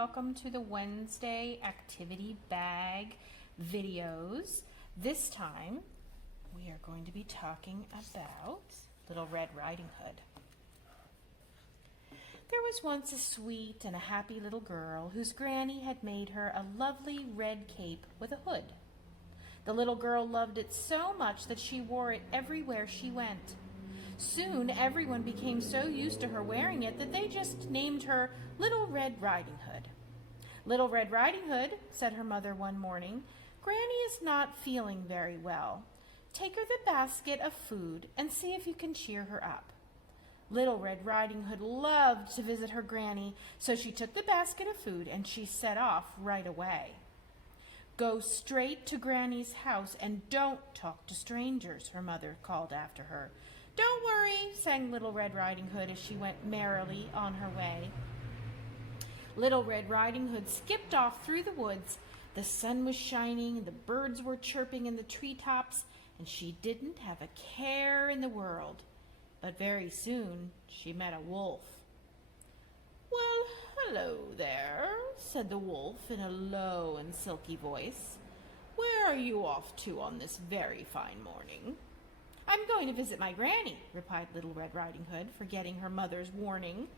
welcome to the Wednesday activity bag videos. This time we are going to be talking about Little Red Riding Hood. There was once a sweet and a happy little girl whose granny had made her a lovely red cape with a hood. The little girl loved it so much that she wore it everywhere she went. Soon everyone became so used to her wearing it that they just named her Little Red Riding Hood. Little Red Riding Hood, said her mother one morning, Granny is not feeling very well. Take her the basket of food and see if you can cheer her up. Little Red Riding Hood loved to visit her granny, so she took the basket of food and she set off right away. Go straight to Granny's house and don't talk to strangers, her mother called after her. Don't worry, sang Little Red Riding Hood as she went merrily on her way. Little Red Riding Hood skipped off through the woods. The sun was shining, the birds were chirping in the treetops, and she didn't have a care in the world. But very soon she met a wolf. Well, hello there, said the wolf in a low and silky voice. Where are you off to on this very fine morning? I'm going to visit my granny, replied Little Red Riding Hood, forgetting her mother's warning.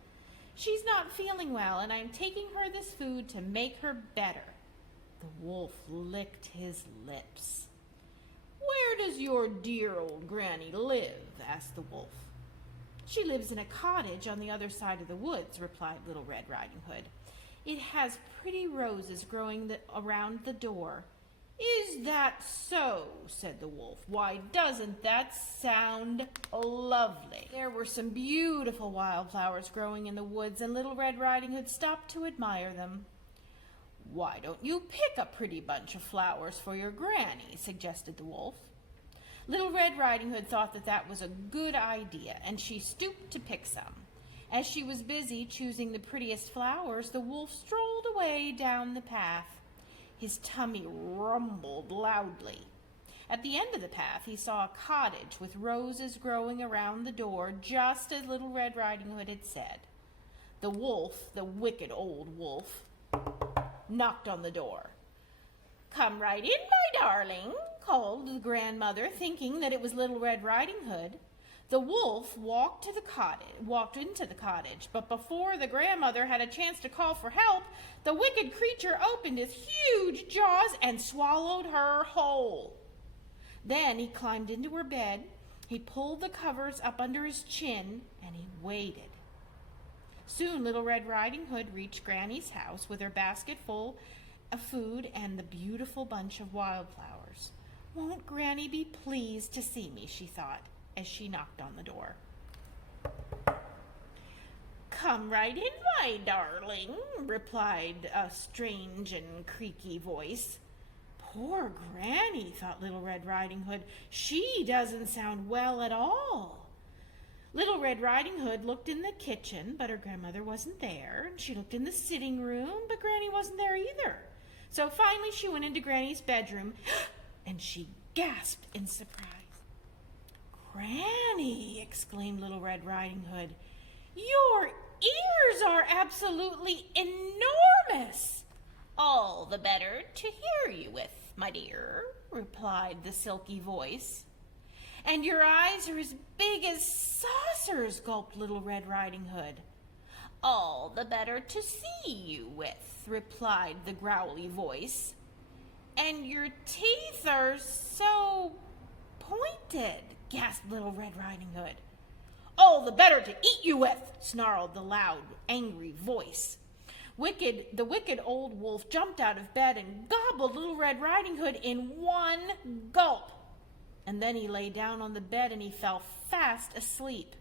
She's not feeling well, and I'm taking her this food to make her better. The wolf licked his lips. Where does your dear old granny live? Asked the wolf. She lives in a cottage on the other side of the woods, replied Little Red Riding Hood. It has pretty roses growing around the door. Is that so? Said the wolf. Why, doesn't that sound lovely? There were some beautiful wildflowers growing in the woods, and Little Red Riding Hood stopped to admire them. Why don't you pick a pretty bunch of flowers for your granny? Suggested the wolf. Little Red Riding Hood thought that was a good idea, and she stooped to pick some. As she was busy choosing the prettiest flowers, the wolf strolled away down the path. His tummy rumbled loudly. At the end of the path, he saw a cottage with roses growing around the door, just as Little Red Riding Hood had said. The wolf, the wicked old wolf, knocked on the door. Come right in, my darling, called the grandmother, thinking that it was Little Red Riding Hood. The wolf walked into the cottage, but before the grandmother had a chance to call for help, the wicked creature opened his huge jaws and swallowed her whole. Then he climbed into her bed, he pulled the covers up under his chin, and he waited. Soon Little Red Riding Hood reached Granny's house with her basket full of food and the beautiful bunch of wildflowers. Won't Granny be pleased to see me, she thought, as she knocked on the door. Come right in, my darling, replied a strange and creaky voice. Poor Granny, thought Little Red Riding Hood. She doesn't sound well at all. Little Red Riding Hood looked in the kitchen, but her grandmother wasn't there. She looked in the sitting room, but Granny wasn't there either. So finally she went into Granny's bedroom, and she gasped in surprise. Granny, exclaimed Little Red Riding Hood, your ears are absolutely enormous. All the better to hear you with, my dear, replied the silky voice. And your eyes are as big as saucers, gulped Little Red Riding Hood. All the better to see you with, replied the growly voice. And your teeth are so pointed, gasped Little Red Riding Hood. All the better to eat you with, snarled the loud, angry voice. The wicked old wolf jumped out of bed and gobbled Little Red Riding Hood in one gulp. And then he lay down on the bed and he fell fast asleep.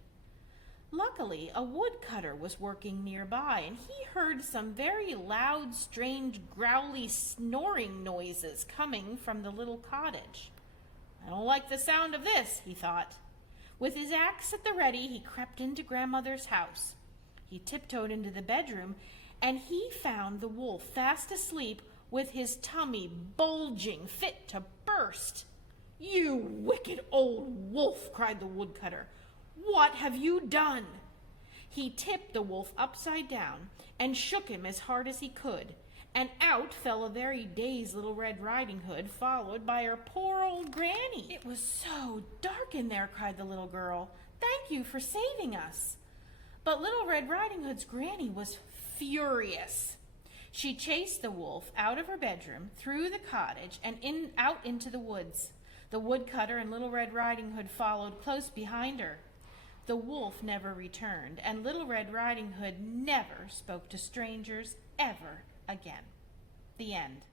Luckily, a woodcutter was working nearby, and he heard some very loud, strange, growly snoring noises coming from the little cottage. I don't like the sound of this, he thought. With his axe at the ready, he crept into Grandmother's house. He tiptoed into the bedroom, and he found the wolf fast asleep with his tummy bulging, fit to burst. You wicked old wolf, cried the woodcutter. What have you done? He tipped the wolf upside down and shook him as hard as he could, and out fell a very dazed Little Red Riding Hood, followed by her poor old granny. "It was so dark in there," cried the little girl. "Thank you for saving us." But Little Red Riding Hood's granny was furious. She chased the wolf out of her bedroom, through the cottage, and out into the woods. The woodcutter and Little Red Riding Hood followed close behind her. The wolf never returned, and Little Red Riding Hood never spoke to strangers ever again. The end.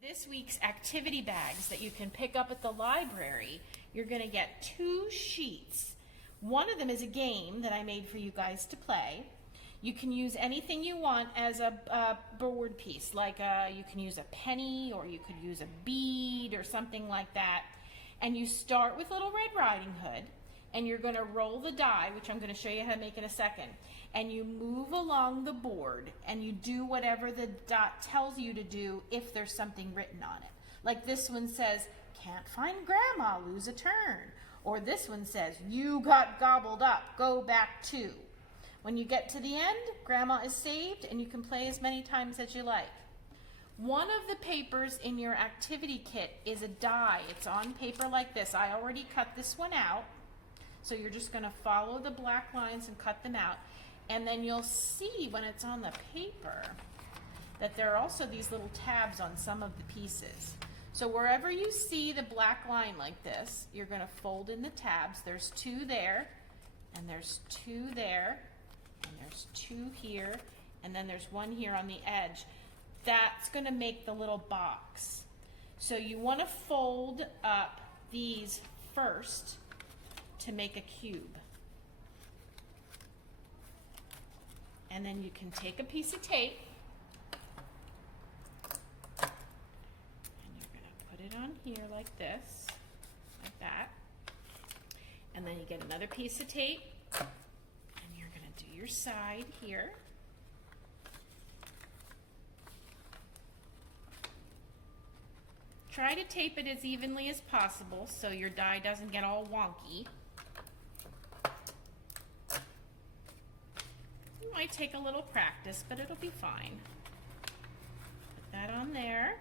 This week's activity bags that you can pick up at the library, you're going to get 2 sheets. One of them is a game that I made for you guys to play. You can use anything you want as a board piece, like you can use a penny, or you could use a bead or something like that. And you start with Little Red Riding Hood, and you're going to roll the die, which I'm going to show you how to make in a second. And you move along the board, and you do whatever the dot tells you to do if there's something written on it. Like this one says, "Can't find Grandma, lose a turn." Or this one says, "You got gobbled up, go back 2. When you get to the end, Grandma is saved, and you can play as many times as you like. One of the papers in your activity kit is a die. It's on paper like this. I already cut this one out. So you're just going to follow the black lines and cut them out. And then you'll see when it's on the paper that there are also these little tabs on some of the pieces. So wherever you see the black line like this, you're going to fold in the tabs. There's 2 there, and there's 2 there, and there's 2 here, and then there's 1 here on the edge. That's going to make the little box. So you want to fold up these first to make a cube. And then you can take a piece of tape, and you're going to put it on here like this, like that. And then you get another piece of tape, and you're going to do your side here. Try to tape it as evenly as possible so your die doesn't get all wonky. It might take a little practice, but it'll be fine. Put that on there.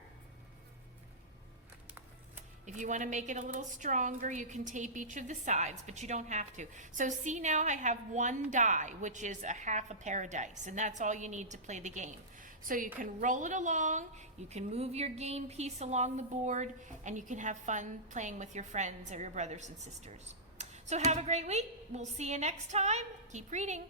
If you want to make it a little stronger, you can tape each of the sides, but you don't have to. So see, now I have 1 die, which is a half a pair of dice, and that's all you need to play the game. So you can roll it along, you can move your game piece along the board, and you can have fun playing with your friends or your brothers and sisters. So have a great week. We'll see you next time. Keep reading.